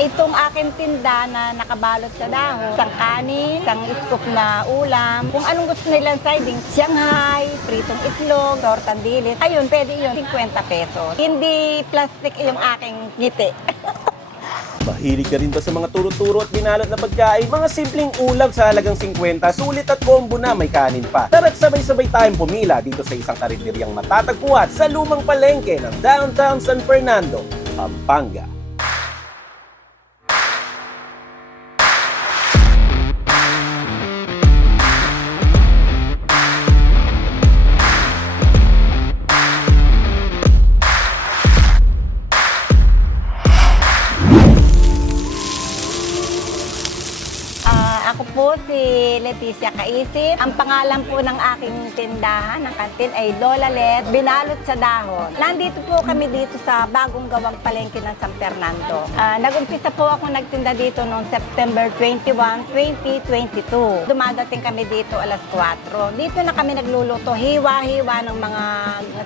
Itong aking tinda na nakabalot sa dahon, isang kanin, isang scoop na ulam, kung anong gusto nilang siding, Shanghai, pritong itlog, tortang dilit, ayun, pwede yun, 50 pesos. Hindi plastic yung aking ngiti. Mahilig ka rin ba sa mga turo-turo at binalot na pagkain? Mga simpleng ulam sa halagang 50, sulit at combo na may kanin pa. Tara't sabay-sabay tayong pumila dito sa isang karinderyang matatagpuan sa lumang palengke ng downtown San Fernando, Pampanga. Leticia Kaisip. Ang pangalan po ng aking tindahan, ng kantin ay Lola Let, binalot sa dahon. Nandito po kami dito sa bagong gawang palengke ng San Fernando. Ah, nag-umpisa po ako nagtinda dito noong September 21, 2022. Dumadating kami dito alas 4. Dito na kami nagluluto, hiwa-hiwa ng mga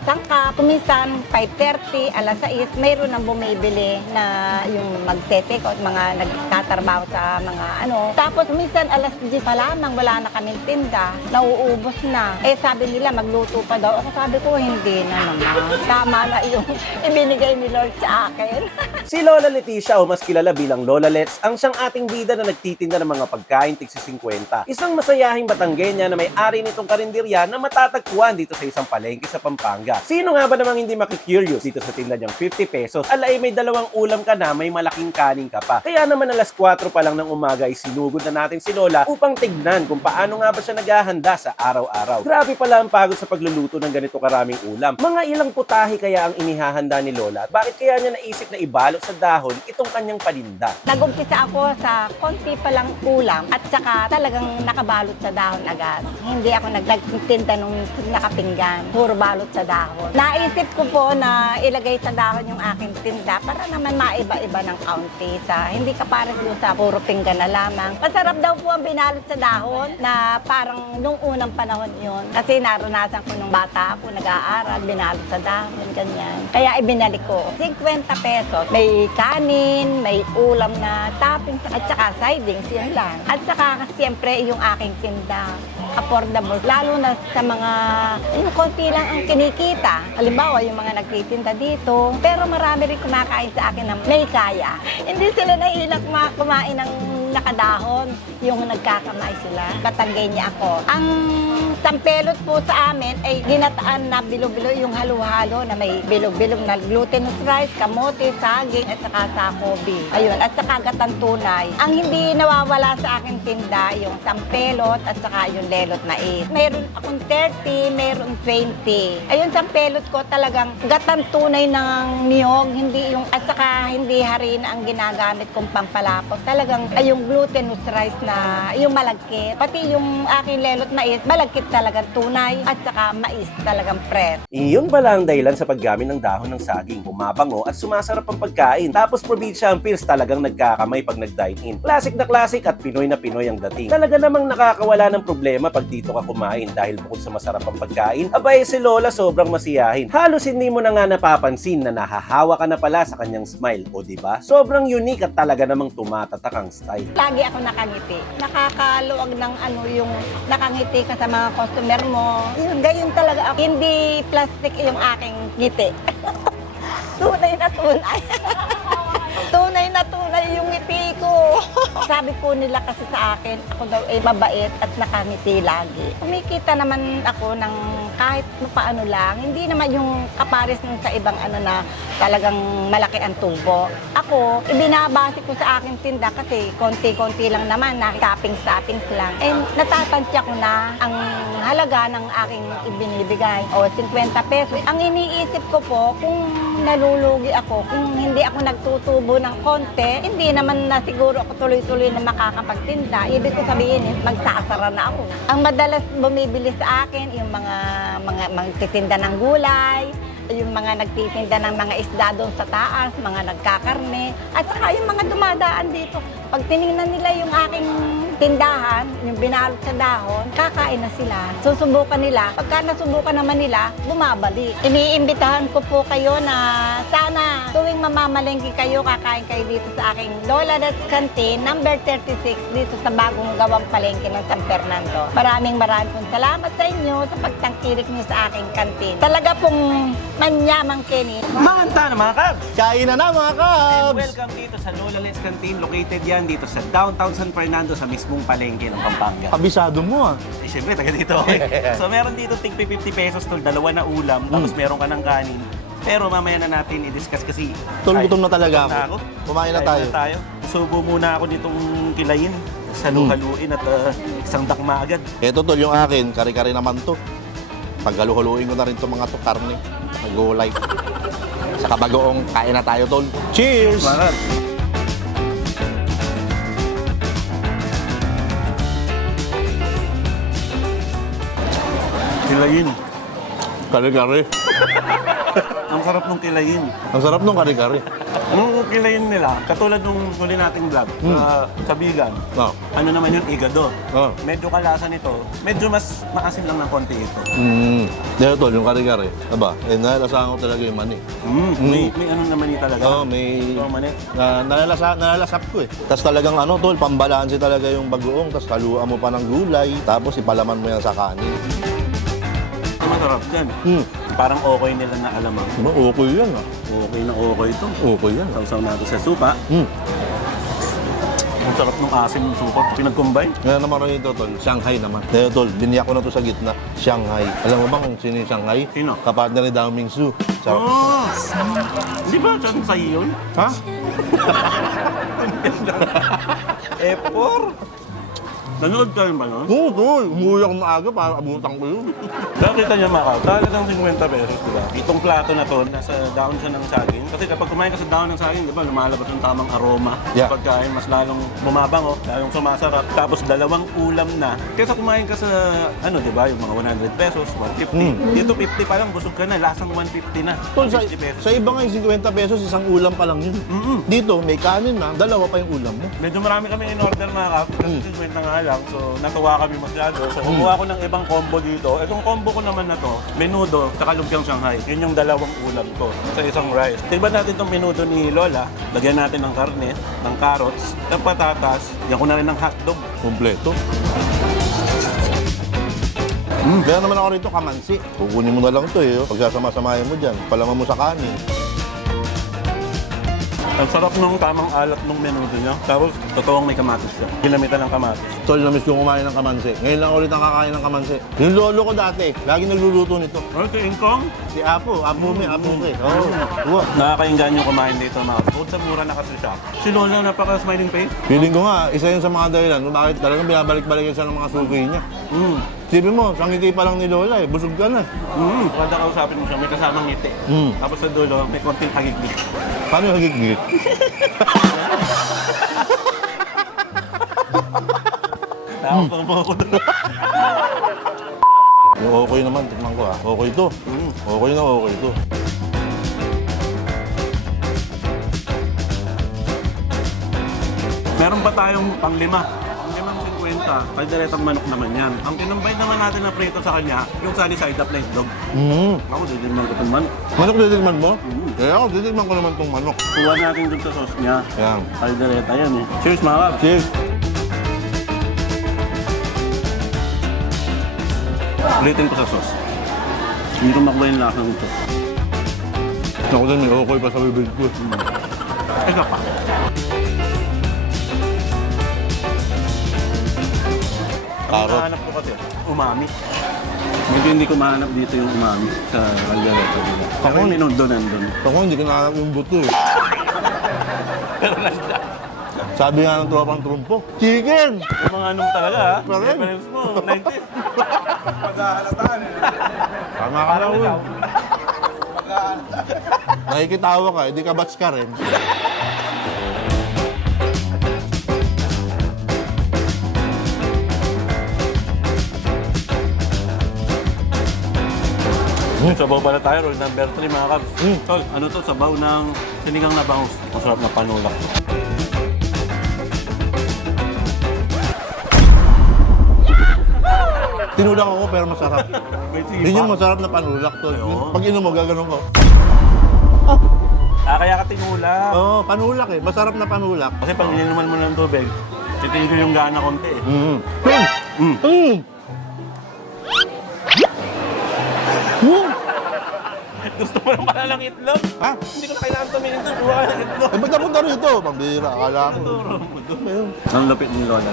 sangkap. Kuminsan, 5.30, alas 6, mayroon nang bumibili na yung magtetek o mga nagtatrabaho sa mga ano. Tapos minsan alas 10 pa lamang, wala na kaming tinda, nauubos na. Eh sabi nila, magluto pa daw. Ako sabi ko, hindi na naman. Tama na yung ibinigay ni Lord sa akin. Si Lola Leticia o mas kilala bilang Lola Lets ang siyang ating bida na nagtitinda ng mga pagkain tigsi 50. Isang masayahing Batanggenya na may-ari nitong karinderya na matatagpuan dito sa isang palengke sa Pampanga. Sino nga ba namang hindi makikurious dito sa tinda niyang 50 pesos? Alay may dalawang ulam ka na, may malaking kanin ka pa. Kaya naman alas 4 pa lang ng umaga ay sinugod na natin si Lola upang tignan kung paano nga ba siya naghahanda sa araw-araw. Grabe pala ang pagod sa pagluluto ng ganito karaming ulam. Mga ilang putahe kaya ang inihahanda ni Lola? Bakit kaya niya naisip na ibalot sa dahon itong kanyang paninda? Nag-umpisa ako sa konti pa lang ulam at saka talagang nakabalot sa dahon agad. Hindi ako nag- nagtinda nung nakapinggan. Puro balot sa dahon. Naisip ko po na ilagay sa dahon yung aking tinda para naman maiba-iba ng kaunti sa hindi ka parang sa puro pinggan na lamang. Masarap daw po ang binalot sa dahon na parang nung unang panahon yun. Kasi naranasan ko nung bata ako, nag-aaral, binalot sa dahon, ganyan. Kaya ibinalik ko. 50 pesos. May kanin, may ulam na toppings, at saka sidings, yan lang. At saka siyempre yung aking tinda affordable. Lalo na sa mga, yung konti lang ang kinikita. Halimbawa, yung mga nagtitinda dito. Pero marami rin kumakain sa akin na may kaya. Hindi sila nahilang kuma- kumain ng nakadahon, yung nagkakamay sila. Batanggay niya ako. Ang tampelot po sa amin ay ginataan na bilo-bilo yung halo-halo na may bilog-bilog na glutinous rice, kamote, saging, at saka sakobi. Ayun, at saka gatang tunay. Ang hindi nawawala sa aking tinda, yung sampelot at saka yung lelot na is. Meron akong 30, meron 20. Ayun, sampelot ko talagang gatang tunay ng niyog, hindi yung, at saka hindi harina ang ginagamit kong pampalapot. Talagang ay glutinous rice na yung malagkit. Pati yung aking lelot mais, malagkit talagang tunay at saka mais talagang press. Iyon pala ang dahilan sa paggamit ng dahon ng saging. Bumabango at sumasarap ang pagkain. Tapos probinsya ang Pils talagang nagkakamay pag nag-dine-in. Classic na classic at Pinoy na Pinoy ang dating. Talaga namang nakakawala ng problema pag dito ka kumain dahil bukod sa masarap ang pagkain, abay si Lola sobrang masiyahin. Halos hindi mo na nga napapansin na nahahawa ka na pala sa kanyang smile. O ba? Sobrang unique at talaga namang tumatatak ang style. Lagi ako nakangiti. Nakakaluwag ng ano yung nakangiti ka sa mga customer mo. Yun, gayon talaga ako. Hindi plastic yung aking ngiti. tunay na tunay. tunay na tunay yung ngiti ko. Sabi po nila kasi sa akin, ako daw ay mabait at nakangiti lagi. Kumikita naman ako ng kahit paano lang. Hindi naman yung kapares ng sa ibang ano na talagang malaki ang tubo. Ako, ibinabase ko sa aking tinda kasi konti-konti lang naman na toppings-toppings lang. Eh, natatansya ko na ang halaga ng aking ibinibigay o 50 pesos. Ang iniisip ko po, kung nalulugi ako, kung hindi ako nagtutubo ng konti, hindi naman na siguro ako tuloy-tuloy na makakapagtinda. Ibig ko sabihin, eh, magsasara na ako. Ang madalas bumibili sa akin, yung mga mga magtitinda ng gulay, yung mga nagtitinda ng mga isda doon sa taas, mga nagkakarne, at saka yung mga dumadaan dito. Pag tinignan nila yung aking tindahan, yung binalot sa dahon, kakain na sila. Susubukan nila. Pagka nasubukan naman nila, bumabalik. Iniimbitahan ko po kayo na sana tuwing mamamalengke kayo, kakain kayo dito sa aking Lola That's Canteen, number 36, dito sa bagong gawang palengke ng San Fernando. Maraming maraming pong salamat sa inyo sa pagtangkilik niyo sa aking kantin. Talaga pong manyamang Kenny. Manta na mga kabs! Kain na na mga And kabs! welcome dito sa Lola Let's Canteen. Located yan dito sa downtown San Fernando sa mismong palengke ng Pampanga. Kabisado mo ah. Eh, syempre, taga dito. Okay. so, meron dito tig 50 pesos tol, dalawa na ulam, tapos Mm. meron ka ng kanin. Pero mamaya na natin i-discuss kasi. Tol, gutom na talaga gutom ako. Kumain na Kain tayo. Subo muna ako nitong kilayin. Saluhaluin at uh, isang dakma agad. Ito tol, yung akin, kari-kari naman to. Paghalu-haluin ko na rin to mga to karne. Mag-gulay. Sa kabagoong, kain na tayo tol. Cheers! Marat. Kilayin. Kari-kari. Ang sarap ng kilayin. Ang sarap nung kari-kari. Ang kilayin nila, katulad nung huli nating vlog sa, sa vegan, Oh. ano naman yung igado. Oh. Medyo kalasa nito, medyo mas maasim lang ng konti ito. Mm. Dito tol, yung kari-kari. Aba, eh, nalalasahan ko talaga yung mani. Mm, may, may ano naman ito talaga. Oh, may... Ito, mani. Na, nalalasa, nalalasap ko eh. Tapos talagang ano tol, pambalanse talaga yung bagoong. Tapos haluan mo pa ng gulay. Tapos ipalaman mo yan sa kanin. Ito masarap dyan. Hmm. Parang okay nila na alamang. Diba, okay yan ah. Okay na okay ito. Okay yan. Sausaw natin sa supa. Hmm. Ang sarap ng asim ng supa. Pinag-combine. Kaya naman rin ito, tol. Shanghai naman. Kaya, tol, biniyak ko na to sa gitna. Shanghai. Alam mo ba kung sino yung Shanghai? Sino? Kapartner ni Dao Mingsu. Sa... Oh! Di ba dyan sa yun? Ha? Epor? Nanood ka rin ba nun? Oo, tol. Umuwi ako maaga para abutan ko yun. Nakita niya Macau, talagang 50 pesos, di ba? Itong plato na to, nasa down siya ng saging. Kasi kapag kumain ka sa down ng saging, di ba, lumalabas yung tamang aroma. Yeah. Pagkain, mas lalong bumabango, lalong sumasarap. Tapos dalawang ulam na. Kesa kumain ka sa, ano, di ba, yung mga 100 pesos, 150. Mm. Dito 50 pa lang, busog ka na, lasang 150 na. Tol, sa, 50 pesos. sa iba nga yung 50 pesos, isang ulam pa lang yun. Mm-mm. Dito, may kanin na, dalawa pa yung ulam mo. Medyo marami kami in order mga kap, kasi Mm. 50 na nga lang. So, natuwa kami masyado. So, kumuha ko ng ibang combo dito. Itong combo ko naman na to, menudo, tsaka lumpiang Shanghai. Yun yung dalawang ulam ko sa isang rice. Tignan natin itong menudo ni Lola. Lagyan natin ng karne, ng carrots, ng patatas. Yan ko na rin ng hotdog. Kompleto. Mm. Kaya naman ako rito kamansi. Kukunin mo na lang to eh. oh. Pagsasama-samahin mo dyan, palaman mo sa kanin. Ang sarap nung tamang alat nung menudo niya. Tapos, totoong may kamatis siya. Ginamitan ng kamatis. Tol, namiss ko kumain ng kamansi. Ngayon lang ulit ang kakain ng kamansi. Yung lolo ko dati, lagi nagluluto nito. Ano si Ingkong? Si Apo, Apo me, Apo me. Oo. Oh. Nakakainggan yung kumain dito mga Bukod sa mura na kasi siya. Si Lola napaka-smiling face. Feeling ko nga, isa yun sa mga dahilan kung bakit talagang binabalik-balik siya ng mga suki niya. Mm. Sipin mo, sangiti pa lang ni Lola eh, busog ka na. Mm. Kada kausapin mo siya, may kasamang ngiti. Mm. Tapos sa dulo, may konting hagigit. Paano yung hagigit? Tapos mm. ako doon. Okay naman, tikman ko ah. Okay to. Mm. Okay na okay to. Meron pa tayong panglima. 50, kalderetang manok naman yan. Ang tinumbay naman natin na prito sa kanya, yung sunny side up na itlog. Mm. Ako, didilman ko itong manok. Manok titikman mo? Mm. Kaya ako, titikman ko naman tong manok. Kuha natin dun sa sauce niya. Yan. Kaldereta yan eh. Cheers mga kap. Cheers. Ulitin ko sa sauce. Hindi ko makuha yung lasa nito. Ako din, may okay pa sa bibig ko. Eka pa. Ang Carrot. mahanap ko kasi, umami. Medyo hindi ko mahanap dito yung umami sa kaldereta nila. Pero Ako- yung minudo nandun. Ako, hindi ko nahanap yung buto eh. Sabi nga ng tropang trumpo, chicken! Yung mga anong talaga ha? Pero rin. Reference mo, 90s. Tama ka na, Will. Nakikitawa ka, hindi ka batch ka rin. Mm. Sabaw pala tayo, roll number 3 mga kabs. Mm. Tol, ano to? Sabaw ng sinigang na bangus. Masarap na panulak. Tinulak ako pero masarap. Yun yung masarap na panulak to. Ayun. Pag inom mo, gaganon ko. Ah, Ah, kaya ka tinulak. Oo, oh, panulak eh. Masarap na panulak. Kasi pag ininuman mo ng tubig, titigil yung gana konti eh. Mm. Mm. Mm. Mm. Gusto mo lang pala ng itlog? Ha? Hindi ko na kailangan tumingin doon. Kuha ka ng itlog. Eh, ba't napunta rito? Pambira, akala ko. Turo mo doon. Ang lapit ni Lola.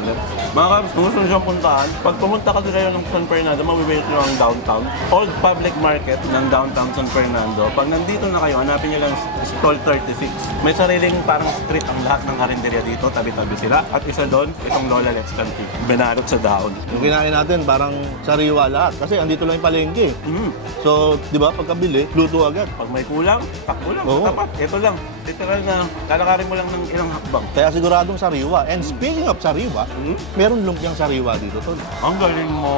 Mga kabs, kung gusto nyo siyang puntahan, pag pumunta kasi kayo ng San Fernando, mabibigit nyo ang downtown. Old Public Market ng downtown San Fernando. Pag nandito na kayo, hanapin nyo lang Stall 36. May sariling parang street ang lahat ng karinderya dito. Tabi-tabi sila. At isa doon, itong Lola Let's Canteen. Benarot sa daon. Yung kinain natin, parang sariwa lahat. Kasi andito lang yung palengke. Mm. So, di ba, pagkabili, luto agad. Pag may kulang, takbo lang. Oo. Tapat. Ito lang. Literal na lalakarin mo lang ng ilang hakbang. Kaya siguradong sariwa. And speaking of sariwa, Mm. meron lumpiang sariwa dito, tol. Ang galing mo.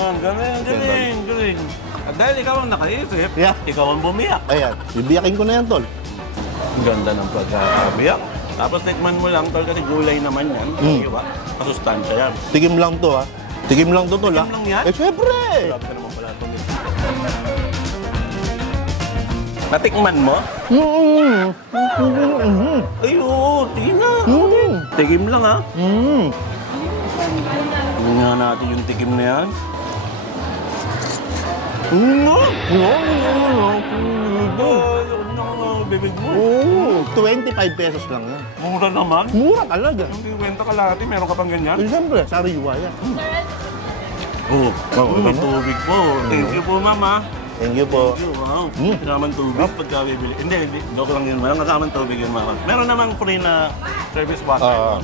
Ang galing, galing, galing. At dahil ikaw ang nakaisip, Yeah. ikaw ang bumiyak. Ayan, bibiyakin ko na yan, tol. Ang ganda ng pagkakabiyak. Tapos tikman mo lang, tol, kasi gulay naman yan. Mm. Di ba? Masustansya yan. Tigim lang to, ha. Tigim lang to, tol, ha. Tigim lang yan? Eh, syempre! Grabe ka naman pala itong Natikman mo? Mm. Mm. Ay, oo. Tigim na. Mm. Tigim lang, ha? Mm. Tingnan nga natin yung tikim na yan. Mm. Bibig mo. Oo, 25 pesos lang yan. Mura naman. Mura talaga. Yung kwenta ka lahat, meron ka pang ganyan? Eh, siyempre, sariwa yan. Oo. Oo, may ano? tubig po. Thank you po, mama. Thank you po. Thank you, wow. Mm. Kasamang tubig pagka bibili. Hindi, hindi. Joke lang yun. Walang kasamang tubig yun, mama. Meron namang free na service water. Oo.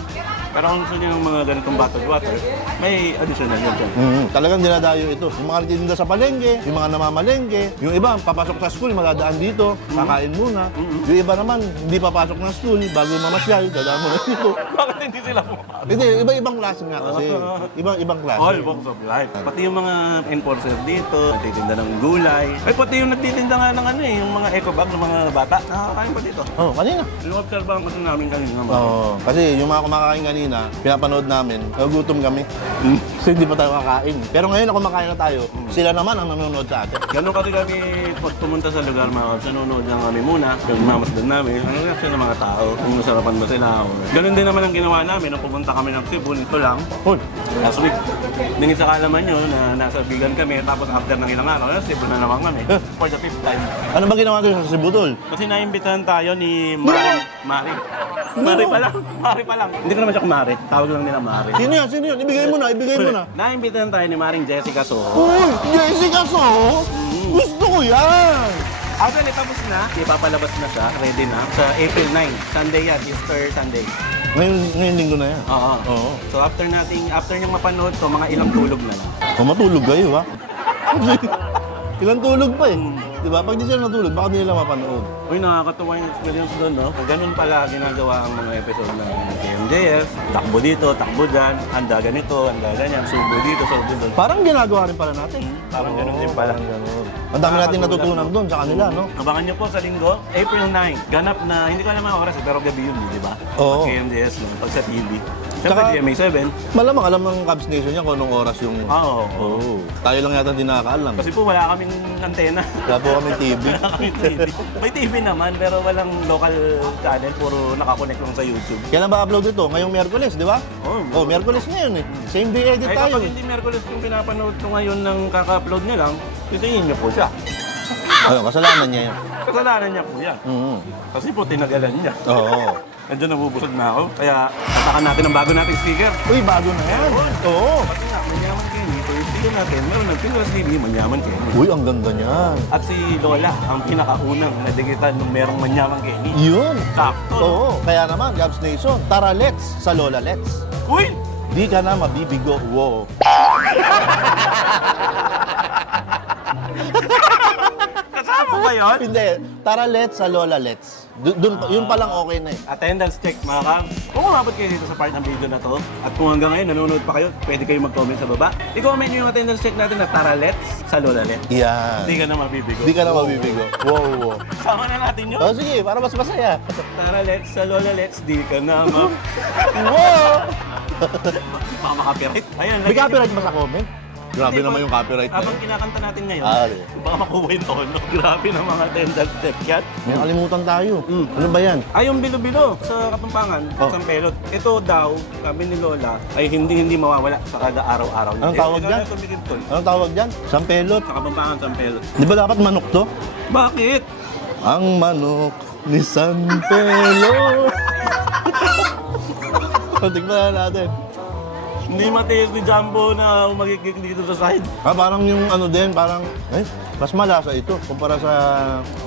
Pero kung gusto niyo ng mga ganitong bottled water, may additional yun dyan. Mm, talagang dinadayo ito. Yung mga nagtitinda sa palengke, yung mga namamalengke, yung iba, papasok sa school, magdadaan dito, kakain muna. Mm-hmm. Yung iba naman, hindi papasok ng school, bago mamasyal, dadaan muna dito. Bakit hindi sila pumapasok? Hindi, iba-ibang klase nga kasi. Ibang-ibang klase. All walks of life. Pati yung mga enforcer dito, nagtitinda ng gulay. Ay, pati yung nagtitinda nga ng ano eh, yung mga eco bag ng mga bata. Nakakain pa dito. Oh, kanina. Yung obserbahan kasi namin kanina. Oo. kasi yung mga kumakain kanina, pinapanood namin, nagugutom kami. Kasi hindi pa tayo kakain. Pero ngayon na kumakain na tayo, sila naman ang nanonood sa atin. Ganun kasi kami pag pumunta sa lugar mga kabs, nanonood lang kami muna. Pag mamasdan namin, ano reaction ng mga tao? Kung nasarapan ba sila? Or... Ganun din naman ang ginawa namin nung pumunta kami ng Cebu. Nito lang. Hoy, Last week, dingin sa kalaman nyo na nasa bigan kami. Tapos after ng ilang araw, nasa Cebu na naman kami. For the fifth time. ano ba ginawa natin sa Cebu, tol? Kasi naimbitahan tayo ni Mari. Mari. Mari pa lang. Mari pa lang. Hindi ko naman siya kumari. Tawag lang nila Mari. Sino yan? Sino yan? Ibigay mo na, ibigay mo na. Naimbitahan tayo ni Maring Jessica Soho. Uy, Jessica So! Gusto ko yan! Actually, tapos na. Ipapalabas na siya. Ready na. Sa April 9. Sunday yan. Easter Sunday. Ngayon, ngayon linggo na yan. Oo. Oo. So after nating, after niyang mapanood to, mga ilang tulog na lang. O matulog kayo, ha? Ilang tulog pa eh. Di ba? Pag di sila natulog, baka di nila mapanood. Uy, nakakatuwa yung experience doon, no? Ganun pala ginagawa ang mga episode ng KMJF. Takbo dito, takbo dyan, handa ganito, handa ganyan, subo dito, subo doon. Parang ginagawa rin pala natin. Parang ganun din pala. Parang ganun. Ang dami natin natutunan doon sa kanila, no? Abangan niyo po sa linggo, April 9. Ganap na, hindi ko alam ang oras, eh, pero gabi yun, di ba? Oo. Pag KMJS lang, pag sa TV. Siyempre, Tsaka- GMA 7. Malamang alam ng Cubs Nation yan kung anong oras yung... Oo. Oo. Tayo lang yata hindi nakakaalam. Kasi po wala kaming antena. Wala po kami TV. Wala kaming TV. May TV naman, pero walang local channel, puro nakakonect lang sa YouTube. Kailan ba upload ito? Ngayong Miyerkules, di ba? Oo. Oh, Miyerkules ngayon eh. Same day edit Ay tayo kapag eh. hindi Merkulis kung pinapanood ko ngayon ng kaka-upload niya lang, isingin niyo po siya. Ano, kasalanan niya yan. Kasalanan niya po yan. Mm. Kasi po tinagalan niya. Oo. Nandiyan nabubusog na ako. Kaya tatakan natin ang bago nating speaker. Uy, bago na yan. Oo. Kasi nga, manyaman kayo. So yung speaker natin, meron ng Pinoy TV, manyaman kayo. Uy, ang ganda niyan. At si Lola, ang pinakaunang nadigitan ng merong manyaman Kenny. Yun. Sakto. Oo. Kaya naman, Gabs Nation, tara let's sa Lola Let's. Uy! Di ka na mabibigo. Wow. Kasama ba yun? Hindi. Tara let's sa Lola Let's. Dun, dun, yun palang okay na eh. Attendance check mga kam. Kung umabot kayo dito sa part ng video na to, at kung hanggang ngayon nanonood pa kayo, pwede kayo mag-comment sa baba. I-comment nyo yung attendance check natin na Tara Let's sa Lola Let's. Yan. Hindi ka na mabibigo. Di ka na mabibigo. Wow, wow. Sama na natin yun. Oh, sige, para mas masaya. Tara Let's sa Lola Let's, di ka na ma... wow! Baka makapirate. Ayun, May lagyan nyo- copyright ba sa comment? Grabe naman yung copyright na Habang kinakanta natin ngayon, Ah, baka makuha yung tono. Grabe ng mga tendal tech yan. May nakalimutan tayo. Mm. Ano ba yan? Ay, yung bilo-bilo sa Kapampangan, Oh. sa pelot. Ito daw, sabi ni Lola, ay hindi hindi mawawala sa kada araw-araw. Anong tawag dyan? tumigil tol. Anong tawag dyan? Sampelot. Sa Kapampangan, sa pelot. Di ba dapat manok to? Bakit? Ang manok ni Sampelot. Tignan na natin. Hindi matiis ni Jumbo na magiging dito sa side. Ah, parang yung ano din, parang, eh, mas malasa ito kumpara sa,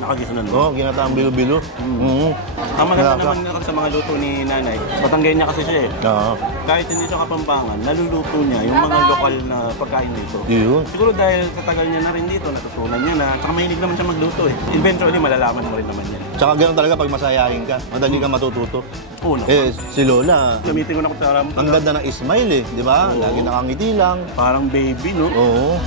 Nakagisunan mo. oh, ginataang bilo-bilo. Mm. Ang maganda Malasa. naman sa mga luto ni nanay, Batanggay niya kasi siya eh. Oo. Kahit hindi siya kapampangan, naluluto niya yung mga lokal na pagkain dito. Yun. Siguro dahil sa tagal niya na rin dito, natutunan niya na, saka mahilig naman siya magluto eh. Eventually, malalaman mo rin naman yan. Tsaka gano'n talaga pag masayahin ka, madali ka matututo. Oo naman. Eh, si Lola, Gamitin ko na ko sa ang ganda ng smile eh, di ba? Oo. Lagi nakangiti lang. Parang baby, no? Oo.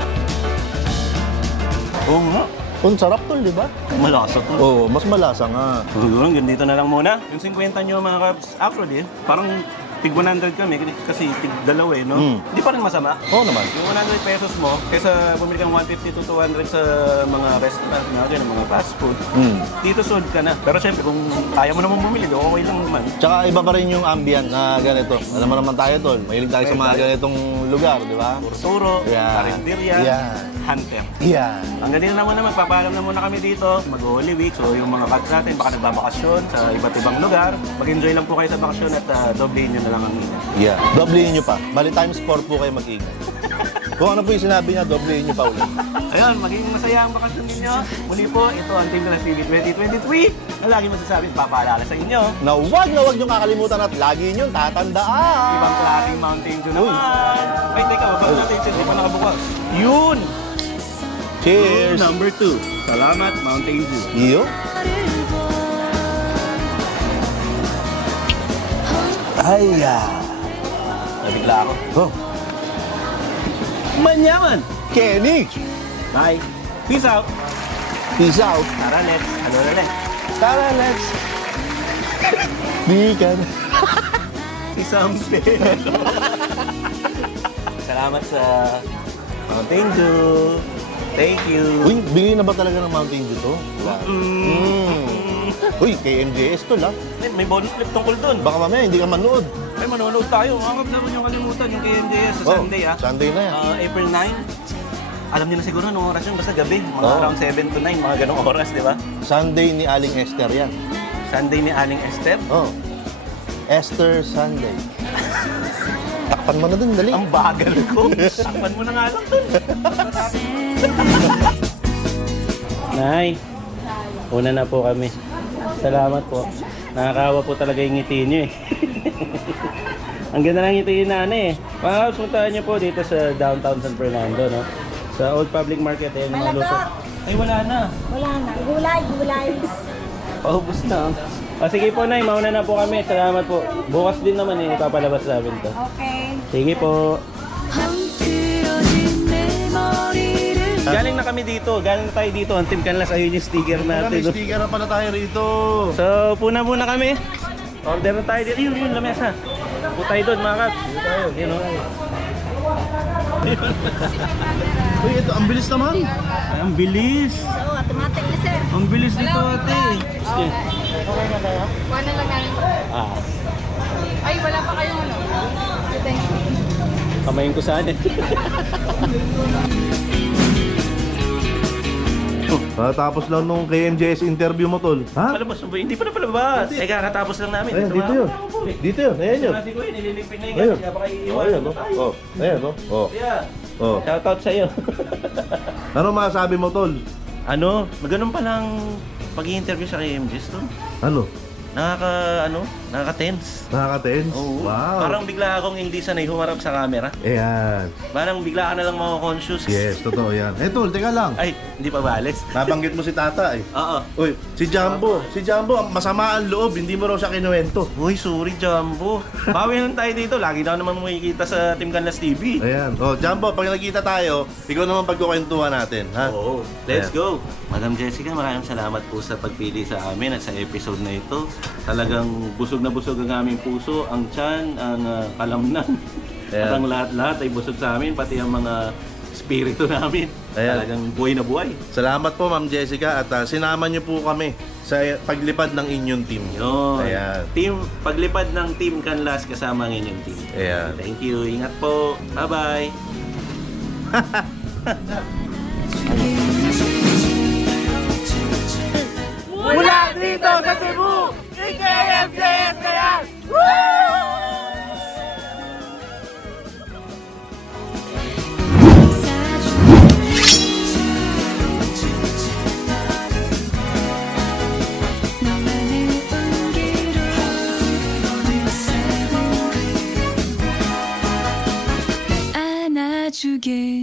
Oo nga. Ang sarap tol, di ba? Malasa to. Oo, mas malasa nga. Siguro hanggang dito na lang muna. Yung 50 nyo mga Cubs, actually, parang tig 100 kami kasi tig dalawa eh, no? Mm. Hindi pa rin masama. Oo naman. Yung 100 pesos mo, kaysa bumili kang 150 to 200 sa mga restaurant na gano'n, mga fast food, Mm. dito sold ka na. Pero syempre, kung ayaw mo naman bumili, do okay lang naman. Tsaka iba pa rin yung ambient na ganito. Alam mo naman tayo tol, mahilig tayo sa mga ganitong lugar, di ba? Turo, Yan. karinderya, Yan. Hunter. Yan. Hanggang dito na muna, magpapaalam na muna kami dito. Mag-Holy Week, so yung mga cats natin, baka nagbabakasyon sa iba't ibang lugar. Mag-enjoy lang po kayo sa bakasyon at uh, doblein nyo na lang ang ingat. Yeah. Doblehin nyo pa. Bali times 4 po kayo mag-ingat. Kung ano po yung sinabi niya, doblehin nyo pa ulit. Ayun, maging masaya ang bakasyon ninyo. Muli po, ito ang Team Galas TV 2023 na lagi masasabi at papaalala sa inyo. Na huwag na huwag nyo kakalimutan at lagi nyo tatandaan. Ibang klaseng Mountain Dew naman. Wait, teka, bago natin yung hindi pa nakabukas. Yun! Cheers! Number two. Salamat, Mountain Dew. Iyo? Ay, ah. Nabigla ako. Oh, Manyaman! Kenny! Bye! Peace out! Peace out. Tara, let's. Ano na let's? Tara, let's. Di ka na. Isang. Salamat sa Mountain Dew. Thank you. Uy, bigay na ba talaga ng Mountain Dew to? Wala. Mm. Uy, kay MJS to lang. May, may bonus clip tungkol dun. Baka mamaya hindi ka manood. Ay, manonood tayo. Mga kap naman yung kalimutan, yung KMDS sa Oh, Sunday, ah. Sunday na yan. Ah, April 9. Alam nila siguro anong oras yun, basta gabi. Mga Oh. around 7 to 9, mga ganong oras, di ba? Sunday ni Aling Esther yan. Sunday ni Aling Esther. Oh. Esther Sunday. Takpan mo na dun, dali. Ang bagal ko. Takpan mo na nga lang dun. Nay, una na po kami. Salamat po. Nakakawa po talaga yung ngiti niyo eh. Ang ganda ng ngiti ni nanay eh. Mga kaps, puntahan niyo po dito sa downtown San Fernando, no? Sa Old Public Market, eh, mga luto. Ay, wala na. Wala na. Gulay, gulay. Paubos na. O sige po, Nay, mauna na po kami. Salamat po. Bukas din naman eh, ipapalabas namin to. Okay. Sige po. Galing na kami dito. Galing na tayo dito. Ang Team Canlas, ayun yung sticker natin. May sticker na pala tayo rito. So, puna muna kami. Order na tayo dito. Yun, yun, lamesa. Pupo tayo doon, mga kat. Yun, o. Oh. Uy, ito, ang bilis naman. Ay, ang bilis. So, automatic na, sir. Ang bilis nito, ate. Okay. Okay na tayo? Kuha na lang namin. Ah. Ay, wala pa kayong ano. Thank you. Kamayin ko sana. eh. Tapos lang nung KMJS interview mo, tol. Ha? Palabas mo ba? Hindi pa na palabas. Eh, kakatapos lang namin. Ayan, dito yun. Dito yun, ayan yun. Kasi ko yun, nililipin na yung Ayun. gas. Kaya baka Oh, iiwan. ayan, no? Oh, ayan, no? Oh, Kaya, oh. shoutout sa'yo. Ano masasabi mo, tol? ano, ganun pa lang pag-i-interview sa KMGs to. Ano? Nakaka, ano, nakaka-tense. Nakaka-tense? Oo. Wow. Parang bigla akong hindi sanay humarap sa camera. Ayan. Parang bigla ka na lang mako-conscious. Yes, totoo yan. Eh, tol, teka lang. Ay, hindi pa balis. Nabanggit mo si Tata eh. Oo. Uy, si Jumbo. Si Jumbo, ang masama ang loob. Hindi mo raw siya kinuwento. Uy, sorry, Jumbo. Bawi lang tayo dito. Lagi na ako naman makikita sa Team Canlas TV. Ayan. Oh, Jumbo, pag nakikita tayo, ikaw naman pagkukwentuhan natin, ha? Oo. Let's go. Madam Jessica, maraming salamat po sa pagpili sa amin at sa episode na ito. Talagang busog busog na busog ang aming puso, ang tiyan, ang uh, kalamnan. Ayan. At ang lahat-lahat ay busog sa amin, pati ang mga spirito namin. Ayan. Talagang buhay na buhay. Salamat po Ma'am Jessica at uh, sinama niyo po kami sa paglipad ng inyong team. Yun. Ayan. Team, paglipad ng team Canlas kasama ang inyong team. Ayan. Thank you. Ingat po. Bye-bye. Mula dito sa Cebu! ¡Tres real! 주게